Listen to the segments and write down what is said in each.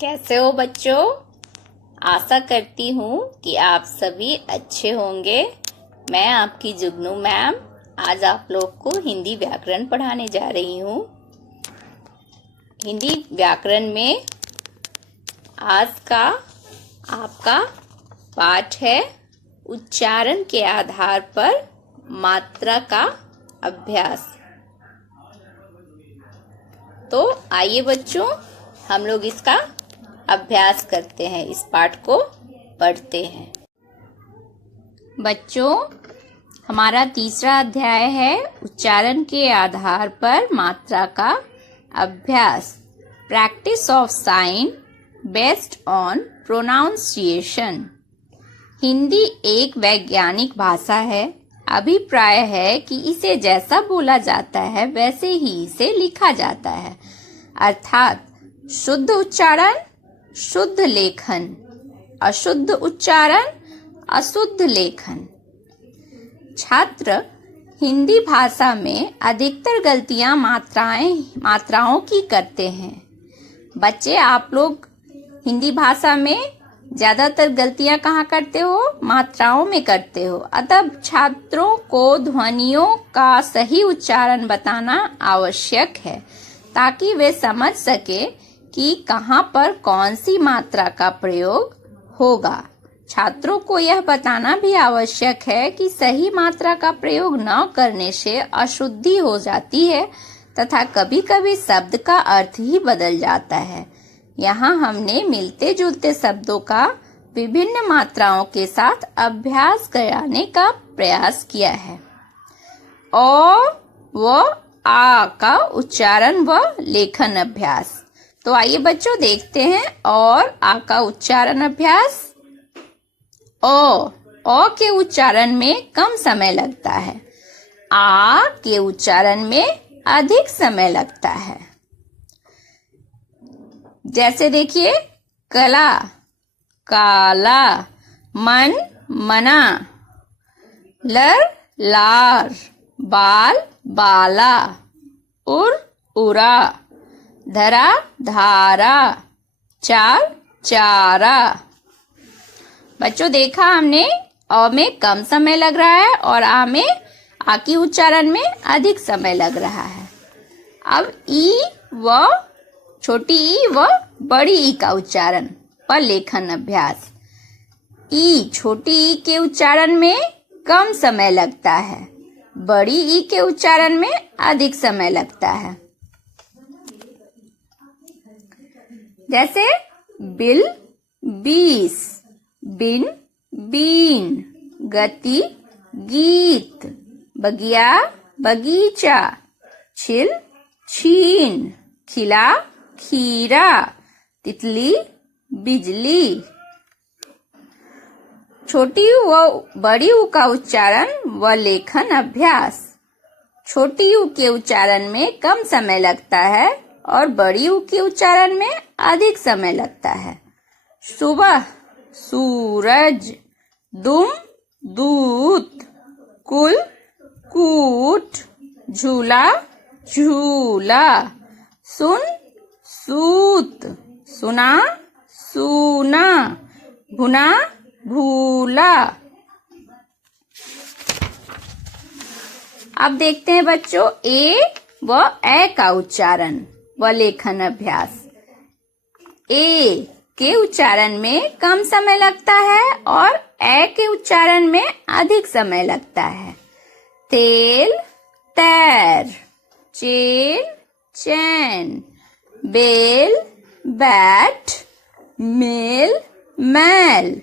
कैसे हो बच्चों? आशा करती हूँ कि आप सभी अच्छे होंगे। मैं आपकी जुगनू मैम आज आप लोग को हिंदी व्याकरण पढ़ाने जा रही हूँ। हिंदी व्याकरण में आज का आपका पाठ है उच्चारण के आधार पर मात्रा का अभ्यास। तो आइए बच्चों, हम लोग इसका अभ्यास करते हैं, इस पाठ को पढ़ते हैं। बच्चों, हमारा तीसरा अध्याय है उच्चारण के आधार पर मात्रा का अभ्यास। Practice of sine based on pronunciation. Hindi एक वैज्ञानिक भाषा है। अभिप्राय है कि इसे जैसा बोला जाता है वैसे ही इसे लिखा जाता है, अर्थात शुद्ध उच्चारण शुद्ध लेखन, अशुद्ध उच्चारण अशुद्ध लेखन। छात्र हिंदी भाषा में अधिकतर गलतियां मात्राओं की करते हैं। बच्चे, आप लोग हिंदी भाषा में ज्यादातर गलतियां कहाँ करते हो? मात्राओं में करते हो। अतः छात्रों को ध्वनियों का सही उच्चारण बताना आवश्यक है ताकि वे समझ सके कि कहाँ पर कौन सी मात्रा का प्रयोग होगा। छात्रों को यह बताना भी आवश्यक है कि सही मात्रा का प्रयोग न करने से अशुद्धि हो जाती है तथा कभी-कभी शब्द का अर्थ ही बदल जाता है। यहाँ हमने मिलते जुलते शब्दों का विभिन्न मात्राओं के साथ अभ्यास कराने का प्रयास किया है। और व आ का उच्चारण व लेखन अभ्यास। तो आइए बच्चों देखते हैं और आ का उच्चारण अभ्यास। ओ के उच्चारण में कम समय लगता है। आ के उच्चारण में अधिक समय लगता है। जैसे देखिए, कला काला, मन मना, लर लार, बाल बाला, उर उरा, धरा धारा, चार चारा। बच्चों, देखा हमने अ में कम समय लग रहा है और आ में आ की उच्चारण में अधिक समय लग रहा है। अब ई व छोटी ई व बड़ी ई का उच्चारण व लेखन अभ्यास। ई छोटी ई के उच्चारण में कम समय लगता है, बड़ी ई के उच्चारण में अधिक समय लगता है। जैसे बिल बीस, बिन बीन, गति गीत, बगिया बगीचा, छिल छीन, खिला खीरा, तितली बिजली। छोटी व बड़ी ऊ का उच्चारण व लेखन अभ्यास। छोटी ऊ के उच्चारण में कम समय लगता है और बड़ी ऊ के उच्चारण में अधिक समय लगता है। सुबह सूरज, दुम दूत, कुल कूट, झूला झूला, सुन सूत, सुना सूना, भुना भूला। अब देखते हैं बच्चों ए व ए का उच्चारण व लेखन अभ्यास। ए के उच्चारण में कम समय लगता है और ए के उच्चारण में अधिक समय लगता है। तेल तैर, चेन चैन, बेल बैट, मेल मैल,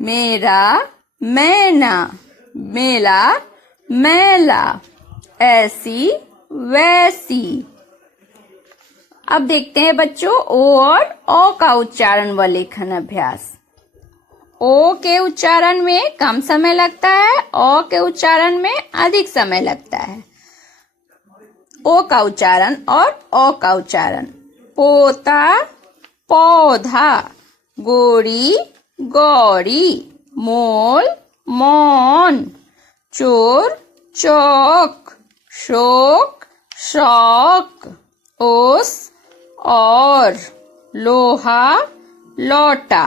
मेरा मैना, मेला मैला, ऐसी वैसी। अब देखते हैं बच्चों ओ और ओ का उच्चारण व लेखन अभ्यास। ओ के उच्चारण में कम समय लगता है, ओ के उच्चारण में अधिक समय लगता है। ओ का उच्चारण और ओ का उच्चारण। पोता पौधा, गोरी गौरी, मोल मौन, चोर चौक, शोक शौक, ओस और, लोहा, लोटा।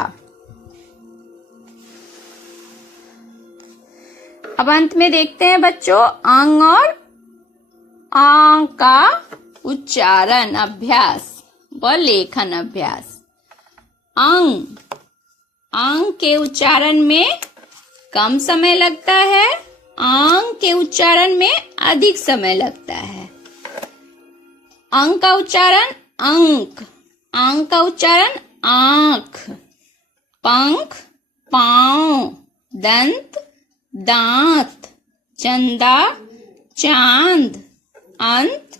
अब अंत में देखते हैं बच्चों अंग और आं का उच्चारण अभ्यास व लेखन अभ्यास। अंग, अंग के उच्चारण में कम समय लगता है, आंग के उच्चारण में अधिक समय लगता है। अंग का उच्चारण अंक, आंग का उच्चारण आंख, पंख, पांव, दंत, दांत, चंदा, चांद, अंत,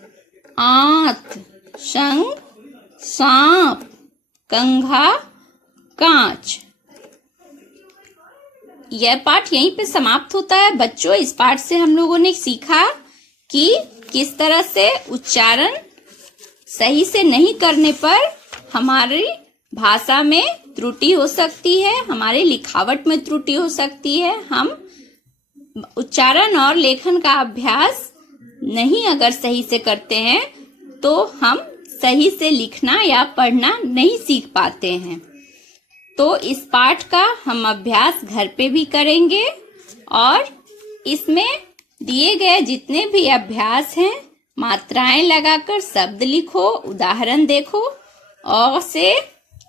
आंत, शंख, सांप, कंघा, कांच। यह पाठ यहीं पे समाप्त होता है बच्चों। इस पाठ से हम लोगों ने सीखा कि किस तरह से उच्चारण सही से नहीं करने पर हमारी भाषा में त्रुटि हो सकती है, हमारी लिखावट में त्रुटि हो सकती है। हम उच्चारण और लेखन का अभ्यास नहीं अगर सही से करते हैं तो हम सही से लिखना या पढ़ना नहीं सीख पाते हैं। तो इस पाठ का हम अभ्यास घर पे भी करेंगे और इसमें दिए गए जितने भी अभ्यास हैं मात्राएं लगाकर शब्द लिखो, उदाहरण देखो। अ से,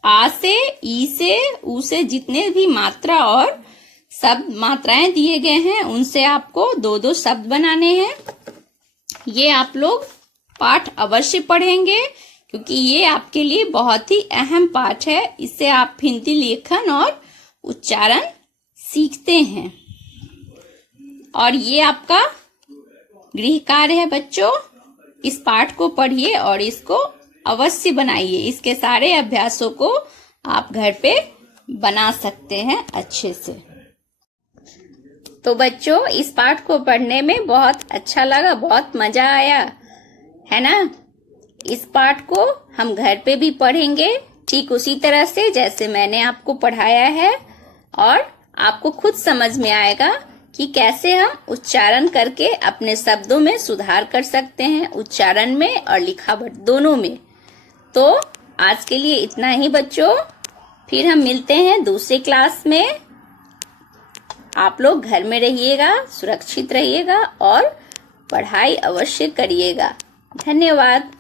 आ से, ई से, ऊ से जितने भी मात्रा और शब्द मात्राएं दिए गए हैं उनसे आपको 2-2 शब्द बनाने हैं। ये आप लोग पाठ अवश्य पढ़ेंगे क्योंकि ये आपके लिए बहुत ही अहम पाठ है। इससे आप हिंदी लेखन और उच्चारण सीखते हैं और ये आपका गृह कार्य है बच्चों। इस पाठ को पढ़िए और इसको अवश्य बनाइए। इसके सारे अभ्यासों को आप घर पे बना सकते हैं अच्छे से। तो बच्चों इस पाठ को पढ़ने में बहुत अच्छा लगा, बहुत मजा आया, है ना। इस पाठ को हम घर पे भी पढ़ेंगे ठीक उसी तरह से जैसे मैंने आपको पढ़ाया है और आपको खुद समझ में आएगा कि कैसे हम उच्चारण करके अपने शब्दों में सुधार कर सकते हैं, उच्चारण में और लिखावट दोनों में। तो आज के लिए इतना ही बच्चों, फिर हम मिलते हैं दूसरे क्लास में। आप लोग घर में रहिएगा, सुरक्षित रहिएगा और पढ़ाई अवश्य करिएगा। धन्यवाद।